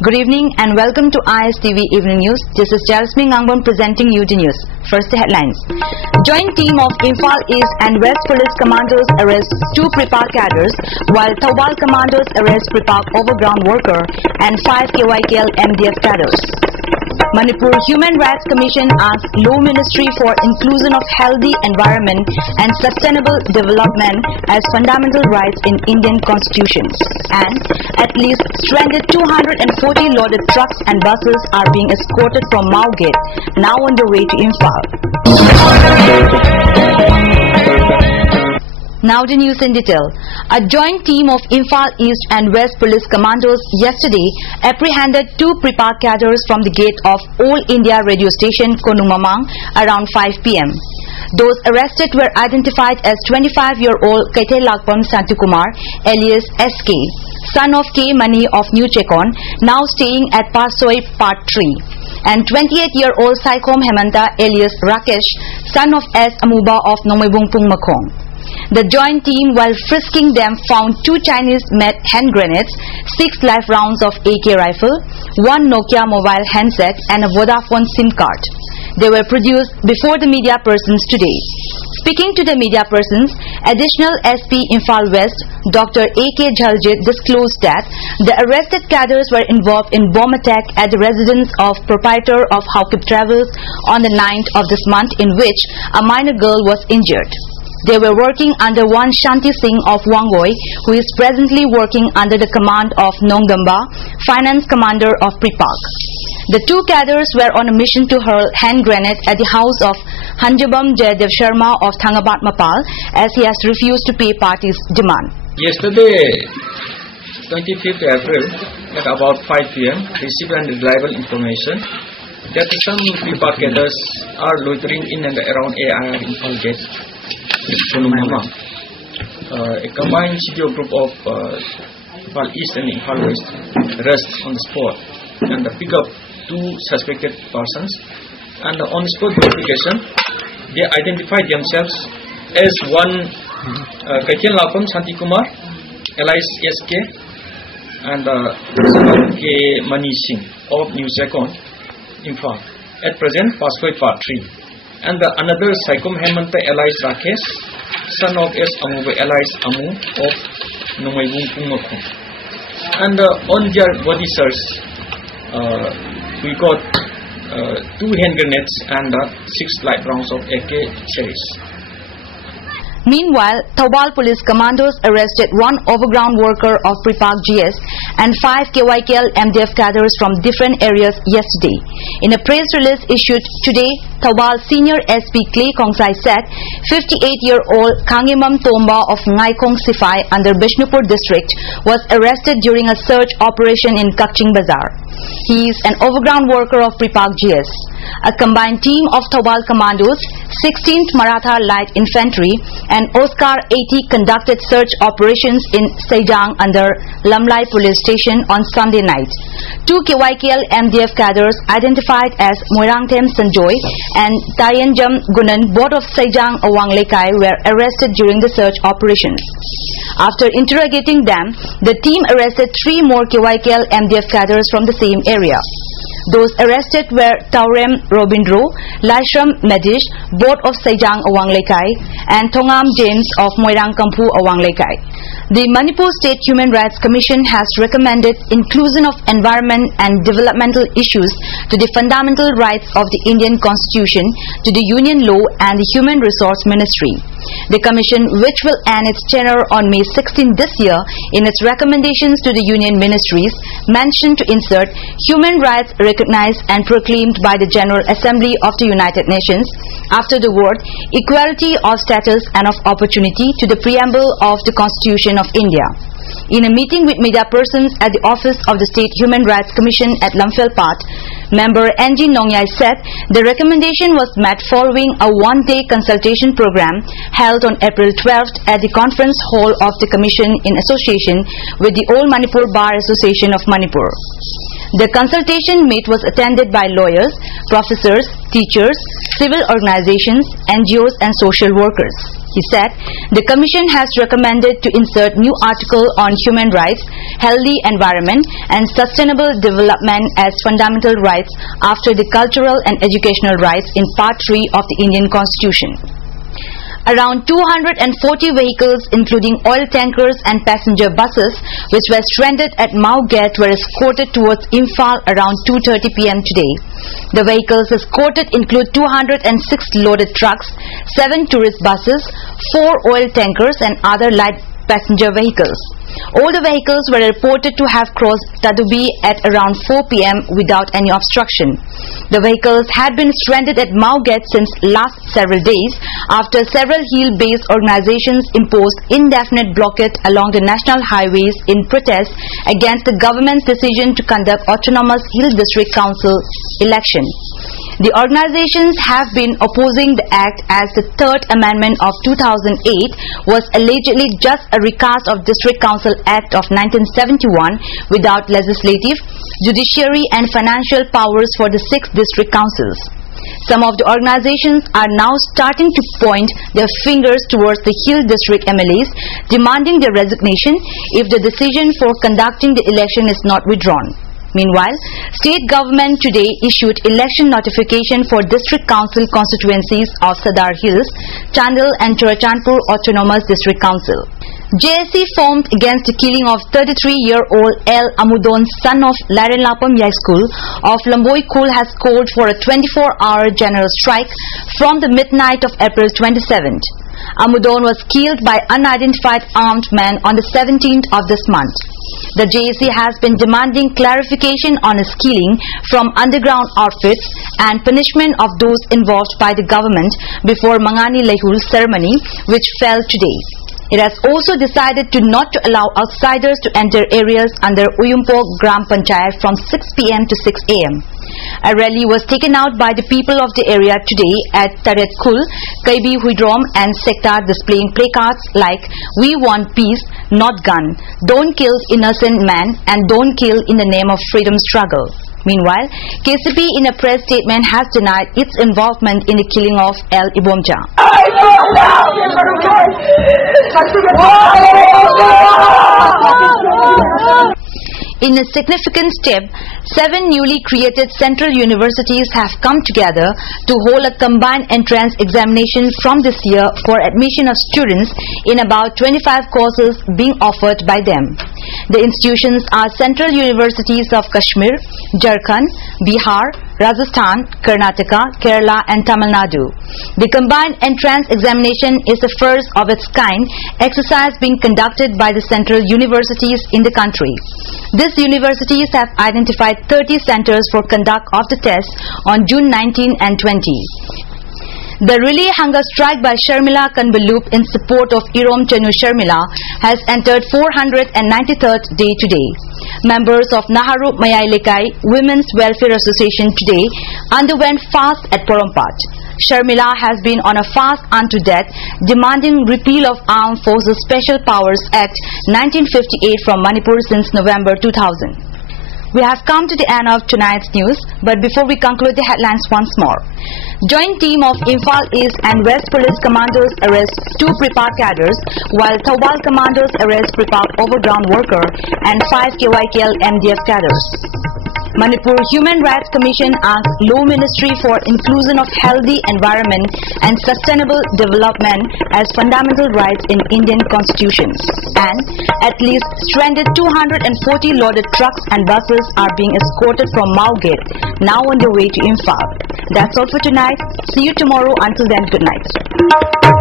Good evening and welcome to ISTV Evening News. This is Jasmine Ngangbon presenting you the news. First the headlines. Joint team of Imphal East and West Police Commandos arrest 2 Pripak cadres, while Thoubal Commandos arrest Pripak overground worker and 5 KYKL MDF cadres. Manipur Human Rights Commission asks Law Ministry for inclusion of healthy environment and sustainable development as fundamental rights in Indian Constitution. And at least stranded 240 loaded trucks and buses are being escorted from Mao Gate, now on the way to Imphal. Now the news in detail. A joint team of Imphal East and West Police Commandos yesterday apprehended 2 Pripak cadres from the gate of All India radio station Konumamang around 5 p.m. Those arrested were identified as 25-year-old Kaitelakpam Santikumar alias SK, son of K. Mani of New Chekon, now staying at Pasoi Part 3, and 28-year-old Saikom Hemanta alias Rakesh, son of S. Amuba of Nomaybungpung Makong. The joint team, while frisking them, found 2 Chinese-made hand grenades, 6 live rounds of AK rifle, 1 Nokia mobile handset and a Vodafone SIM card. They were produced before the media persons today. Speaking to the media persons, Additional SP Imphal West, Dr. A.K. Jhaljit, disclosed that the arrested cadres were involved in bomb attack at the residence of proprietor of Haukip Travels on the 9th of this month, in which a minor girl was injured. They were working under one Shanti Singh of Wangoi, who is presently working under the command of Nongdamba, finance commander of Pripak. The 2 cadres were on a mission to hurl hand grenade at the house of Hanjabam Jayadev Sharma of Thangabat Mapal, as he has refused to pay party's demand. Yesterday, 25th April, at about 5 p.m., received an reliable information that some Pripak cadres are loitering in and around AIR Imphal Gate. A combined CDO group of Imphal East and Imphal West arrests on the spot and pick up 2 suspected persons, and on the spot verification they identified themselves as one Kaitelakpam Santikumar alias SK and K. Mani Singh of New Chekon, Imphal, at present Pasoi Part 3. And another Saikom Hemanta alias Rakesh, son of S. Amuba alias Amu of Nomaybungpung Makong. And on their body search, we got 2 hand grenades and 6 live rounds of AK series. Meanwhile, Thoubal Police Commandos arrested 1 overground worker of Pripak GS and 5 KYKL MDF cadres from different areas yesterday. In a press release issued today, Thoubal Senior SP Clay Kongsai said 58-year-old Kangimam Tomba of Ngaikong Sifai under Bishnupur district was arrested during a search operation in Kakching Bazar. He is an overground worker of Pripak GS. A combined team of Thoubal Commandos, 16th Maratha Light Infantry and Oscar 80 conducted search operations in Sejang under Lamlai Police Station on Sunday night. 2 KYKL MDF cadres identified as Moirangthem Sanjoy and Tayenjam Gunan, both of Sejang Awang Lekai, were arrested during the search operations. After interrogating them, the team arrested 3 more KYKL MDF cadres from the same area. Those arrested were Taurem Robindro, Laishram Medish, both of Sejang Awang Lekai, and Thongam James of Moirang Kampu Awang Lekai. The Manipur State Human Rights Commission has recommended inclusion of environment and developmental issues to the fundamental rights of the Indian Constitution, to the Union Law and the Human Resource Ministry. The Commission, which will end its tenure on May 16 this year, in its recommendations to the Union Ministries, mentioned to insert human rights recognized and proclaimed by the General Assembly of the United Nations after the word equality of status and of opportunity to the preamble of the Constitution of India. In a meeting with media persons at the office of the State Human Rights Commission at Lamphel-Pat, member N.G. Nongyai said the recommendation was met following a 1-day consultation program held on April 12th at the conference hall of the Commission in association with the All Manipur Bar Association of Manipur. The consultation meet was attended by lawyers, professors, teachers, civil organizations, NGOs and social workers. He said the Commission has recommended to insert new article on human rights, healthy environment and sustainable development as fundamental rights after the cultural and educational rights in Part 3 of the Indian Constitution. Around 240 vehicles including oil tankers and passenger buses which were stranded at Mau Gate were escorted towards Imphal around 2:30 p.m. today. The vehicles escorted include 206 loaded trucks, 7 tourist buses, 4 oil tankers and other light passenger vehicles. All the vehicles were reported to have crossed Tadubi at around 4 p.m. without any obstruction. The vehicles had been stranded at Mau Gate since last several days after several hill-based organizations imposed indefinite blockade along the national highways in protest against the government's decision to conduct autonomous Hill District Council election. The organizations have been opposing the act as the Third Amendment of 2008 was allegedly just a recast of District Council Act of 1971 without legislative, judiciary and financial powers for the 6 district councils. Some of the organizations are now starting to point their fingers towards the Hill District MLAs, demanding their resignation if the decision for conducting the election is not withdrawn. Meanwhile, state government today issued election notification for district council constituencies of Sadar Hills, Chandel and Churachandpur Autonomous District Council. JSC formed against the killing of 33-year-old L. Amudon, son of Larenlapam Yai School of Lamboi Khul, has called for a 24-hour general strike from the midnight of April 27th. Amudon was killed by unidentified armed men on the 17th of this month. The JSC has been demanding clarification on his killing from underground outfits and punishment of those involved by the government before Mangani Lehul ceremony, which fell today. It has also decided to not to allow outsiders to enter areas under Uyumpok Gram Panchayat from 6 p.m. to 6 a.m. A rally was taken out by the people of the area today at Taret Khul, Kaibi Huidrom and Sektar, displaying placards like "We want peace, not gun," "Don't kill innocent man," and "Don't kill in the name of freedom struggle." Meanwhile, KCP in a press statement has denied its involvement in the killing of L. Ibomja. In a significant step, 7 newly created central universities have come together to hold a combined entrance examination from this year for admission of students in about 25 courses being offered by them. The institutions are Central Universities of Kashmir, Jharkhand, Bihar, Rajasthan, Karnataka, Kerala and Tamil Nadu. The combined entrance examination is the first of its kind exercise being conducted by the central universities in the country. These universities have identified 30 centers for conduct of the test on June 19 and 20. The relay hunger strike by Sharmila Kanbalup in support of Irom Tenu Sharmila has entered 493rd day today. Members of Naharu Mayai Lekai Women's Welfare Association today underwent fast at Porompat. Sharmila has been on a fast unto death, demanding repeal of Armed Forces Special Powers Act 1958 from Manipur since November 2000. We have come to the end of tonight's news, but before we conclude the headlines once more. Joint team of Imphal East and West Police Commandos arrest 2 Pripak cadres, while Thawbal Commandos arrest Pripak overground worker and 5 KYKL MDF cadres. Manipur Human Rights Commission asks Law Ministry for inclusion of healthy environment and sustainable development as fundamental rights in Indian Constitution. And at least stranded 240 loaded trucks and buses are being escorted from Mau Gate, now on their way to Imphal. That's all for tonight. See you tomorrow. Until then, good night.